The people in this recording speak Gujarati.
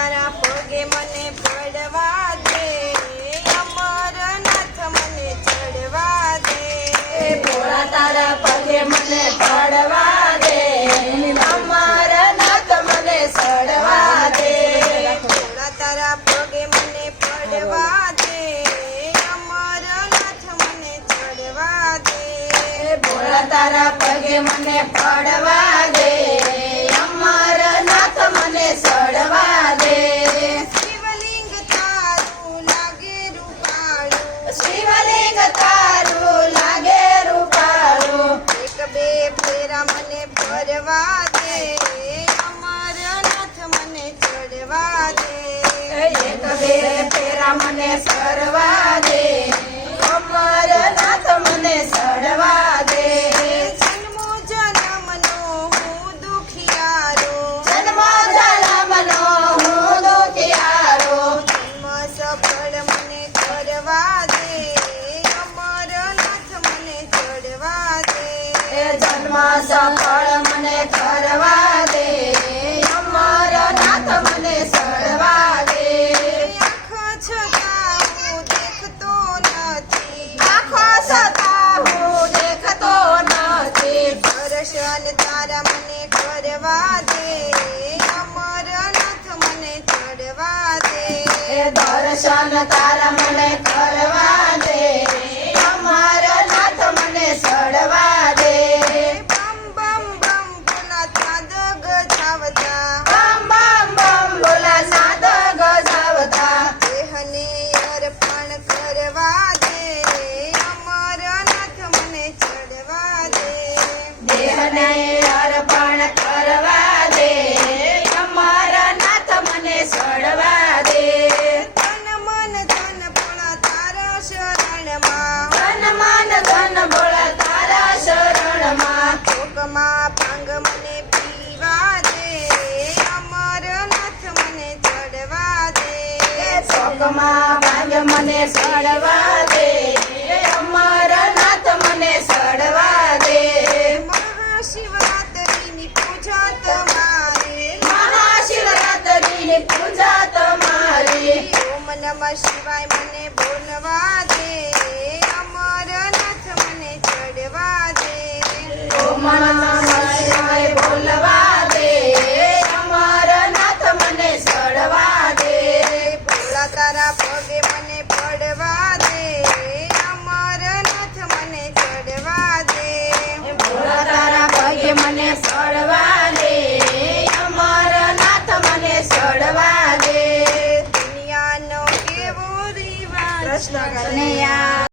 તારા પગે મને પડવા દે, અમરનાથ મને ચડવા દે. ભોળા તારા પગે મને પડવા દે, અમરનાથ મને ચડવા દે. ભોળા તારા પગે મને પડવા દે, અમરનાથ મને ચડવા દે. ભોળા તારા પગે મને પડવા દે, અમરનાથ મને ચડવા દે. શિવલિંગ તારું લાગે રૂપાળું, શિવલિંગ તારું લાગે રૂપાળું. એક બે ફેરા મને ભરવા દે, અમરનાથ મને ચડવા દે. એક બે ફેરા મને સરવા દે, અમરનાથ મને ચડવા દે. જન્મો જન્મનો હું દુખિયારો, જન્મ જન્મનો હું દુખિયારો. જન્મ સફળ મને કરવા દે, અમરનાથ મને ચડવા દે. જન્મ સફળ મને કરવા દે, અમરનાથ મને ચડવા દે. આંખ છતાં હું દેખતો નથી, આંખો છતાં હું દેખતો નથી. દર્શન તારા મને કરવા દે, અમરનાથ મને ચડવા દે. દર્શન તારા મને કરવા દે, અમરનાથ મને ચડવા દે. બમ બમ બમ બોલાતા દગ જાવતા, બમ બમ બમ બોલા નાદ ગજાવતા. દેહને અર્પણ કરવા દે, અમરનાથ મને ચડવા દે. દેહને અર્પણ કરવા દે, અમરનાથ મને ચડવા દે. તન મન ધન પોળા તારા શરણમાં, ધન મન ધન બોલા તારા શરણમાં. કોકમાં ભાંગ મને પીવા દે, અમરનાથ મને ચડવા દે. શોકમાં ભાંગ મને ચડવા દે, અમરનાથ મને ચડવા દે. મહાશિવરાત્રિની પૂજા તમારે, મહાશિવરાત્રિની પૂજા તમારી. ઓમ નમઃ શિવાય મને બોલવા દે, અમરનાથ મને ચડવા દે. ઓમ નમઃ શિવાય બોલવા દે, અમરનાથ મને ચડવા દે. ભોળા તારા પગે મને પડવા દે, અમરનાથ મને ચડવા દે. ભોળા તારા પગે મને ચડવા દે, અમરનાથ મને ચડવા દે. દુનિયાનો કેવો રિવાજ કૃષ્ણ કનૈયા